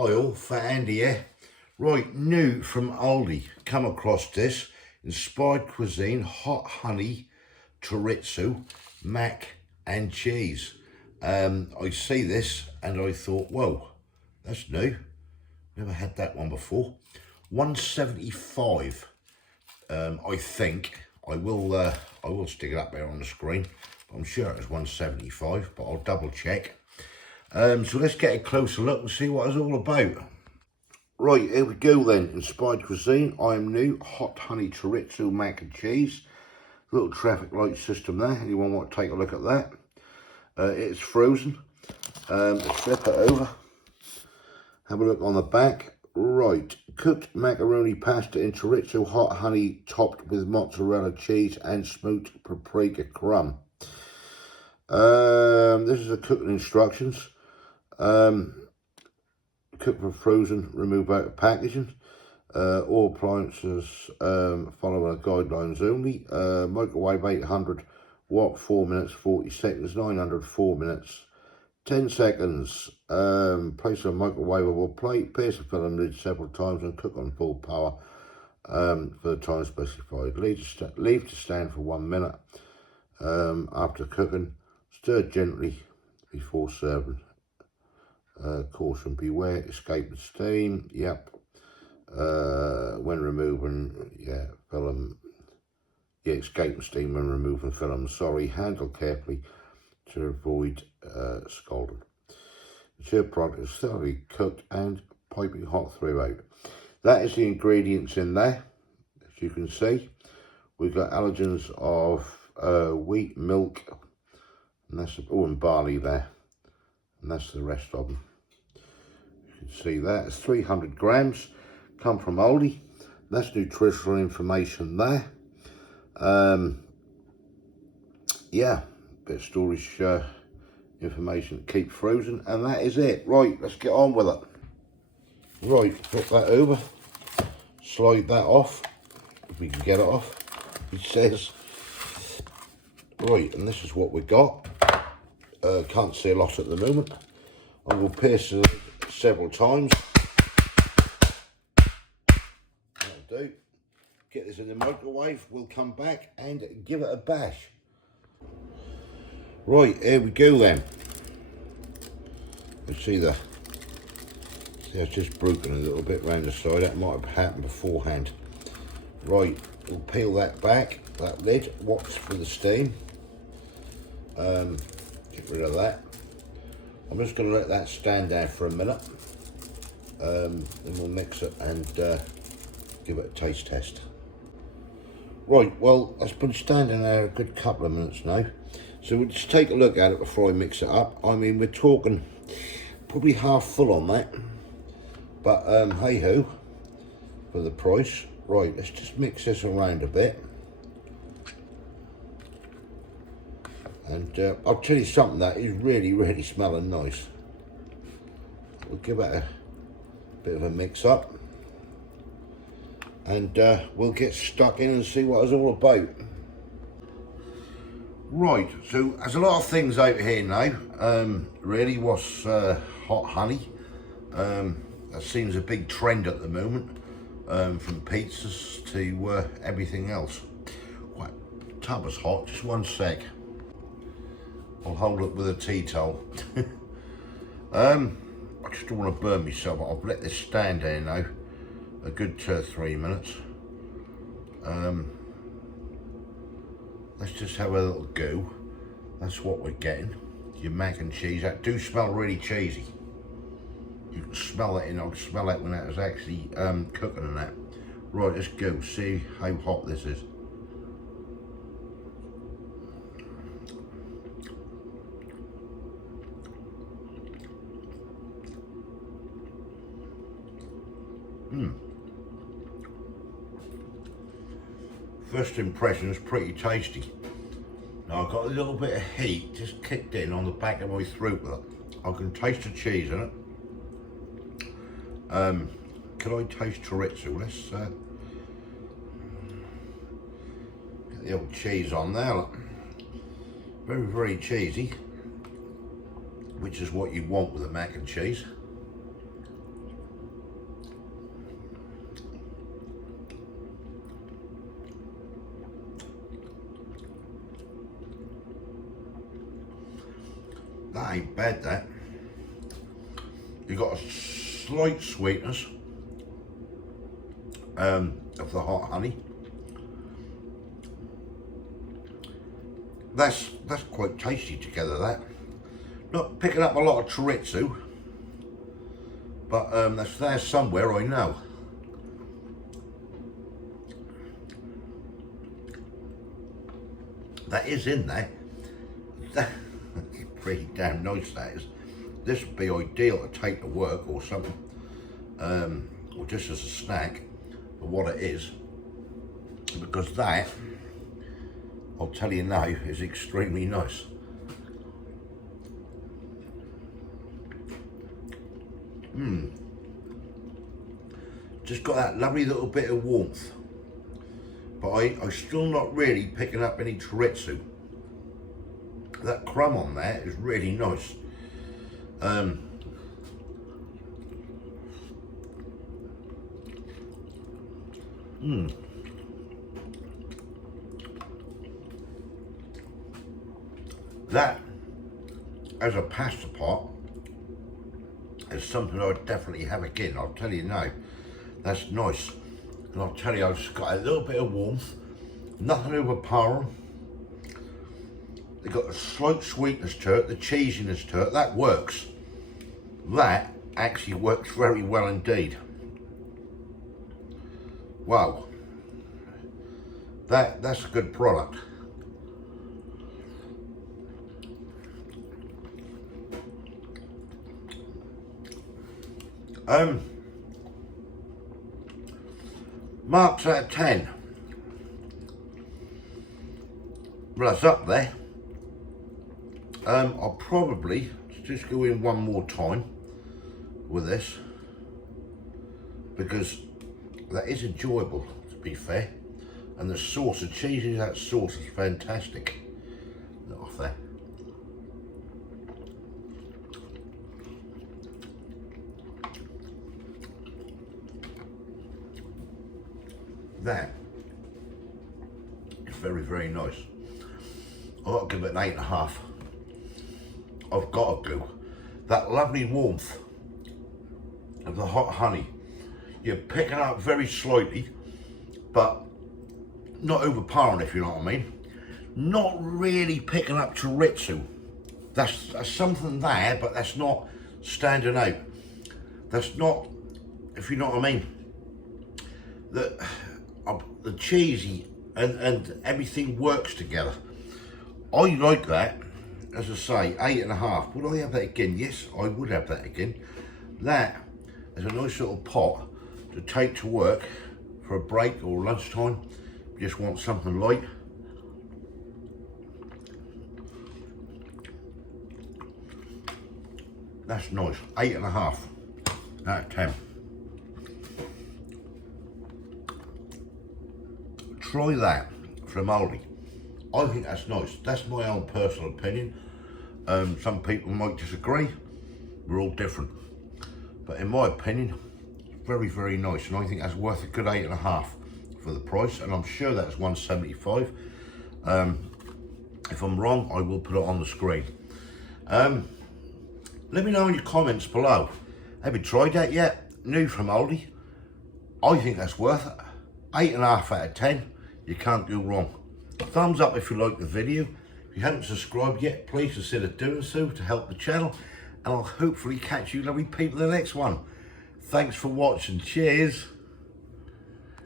Hi all, Fat Andy here. Right, new from Aldi. Come across this. Inspired cuisine, hot honey, chorizo, mac and cheese. I see this and I thought, whoa, that's new. Never had that one before. 175. I think. I will stick it up there on the screen. I'm sure it's 175, but I'll double check. So let's get a closer look and see what it's all about. Right, here we go then. Inspired cuisine, I am new. Hot honey chorizo, mac and cheese. Little traffic light system there. Anyone want to take a look at that? It's frozen. Let's flip it over. Have a look on the back. Right, cooked macaroni pasta in chorizo, hot honey topped with mozzarella cheese and smoked paprika crumb. This is the cooking instructions. Cook for frozen, remove out of packaging. All appliances follow the guidelines only. Microwave 800 watt, 4 minutes 40 seconds, 900 4 minutes 10 seconds. Place a microwavable plate, pierce the film lid several times and cook on full power for the time specified. Leave to stand for 1 minute. After cooking, stir gently before serving. Caution, beware, escape the steam. Yep. When removing, film. Escape the steam when removing film. Sorry, handle carefully to avoid scalding. The product is thoroughly cooked and piping hot throughout. That is the ingredients in there. As you can see, we've got allergens of wheat, milk, and that's and barley there, and that's the rest of them. You can see that it's 300 grams. Come from Aldi. That's nutritional information there. Bit of storage information to keep frozen, and that is it. Right, let's get on with it. Right, flip that over, slide that off, if we can get it off. It says, right, and this is what we got. Can't see a lot at the moment. I will pierce it several times. That'll do. Get this in the microwave. We'll come back and give it a bash. Right, here we go then. You see it's just broken a little bit round the side. That might have happened beforehand. Right, we'll peel that back, that lid, watch for the steam. Get rid of that. I'm just going to let that stand there for a minute. Then we'll mix it and give it a taste test. Right, well, that's been standing there a good couple of minutes now. So we'll just take a look at it before I mix it up. I mean, we're talking probably half full on that. But hey-ho, for the price. Right, let's just mix this around a bit. And I'll tell you something, that is really, really smelling nice. We'll give it a bit of a mix up. And we'll get stuck in and see what it's all about. Right, so there's a lot of things out here now. Really, what's hot honey? That seems a big trend at the moment, from pizzas to everything else. Right, tub is hot, just one sec. I'll hold it with a tea towel. I just don't want to burn myself. I'll let this stand there now a good 3 minutes. Let's just have a little go. That's what we're getting. Your mac and cheese. That do smell really cheesy. You can smell it, I can smell it when it was actually cooking and that. Right, let's go. See how hot this is. First impression is pretty tasty. Now I've got a little bit of heat just kicked in on the back of my throat with it. I can taste the cheese in it. Can I taste chorizo? Let's get the old cheese on there. Look. Very, very cheesy, which is what you want with a mac and cheese. That ain't bad, that. You got a slight sweetness of the hot honey. That's quite tasty together, that. Not picking up a lot of chorizo, but that's there somewhere, I know. That is in there. That's pretty damn nice, that is. This would be ideal to take to work or something, or just as a snack, for what it is, because that, I'll tell you now, is extremely nice. Just got that lovely little bit of warmth, but I'm still not really picking up any chorizo. That crumb on there is really nice. That, as a pasta pot, is something I'd definitely have again. I'll tell you now, that's nice. And I'll tell you, I've just got a little bit of warmth, nothing overpowering. They've got a slight sweetness to it, the cheesiness to it, that works. That actually works very well indeed. Wow. That's a good product. Marks out of 10. Well, that's up there. I'll probably just go in one more time with this, because that is enjoyable, to be fair. And the sauce, the cheese in that sauce is fantastic. Not off there. That is very, very nice. I've got to give it an 8.5. I've got to go. That lovely warmth of the hot honey. You're picking up very slightly, but not overpowering, if you know what I mean. Not really picking up chorizo. That's something there, but that's not standing out. That's not, if you know what I mean. The cheesy and everything works together. I like that. As I say, 8.5. Would I have that again? Yes, I would have that again. That is a nice little pot to take to work for a break or lunchtime. You just want something light. That's nice. 8.5 out of 10. Try that from Aldi. I think that's nice. That's my own personal opinion. Some people might disagree. We're all different. But in my opinion, it's very, very nice. And I think that's worth a good 8.5 for the price. And I'm sure that's 175. If I'm wrong, I will put it on the screen. Let me know in your comments below. Have you tried that yet? New from Aldi. I think that's worth it. 8.5 out of 10. You can't go wrong. Thumbs up if you like the video. If you haven't subscribed yet, please consider doing so to help the channel. And I'll hopefully catch you lovely people in the next one. Thanks for watching. Cheers.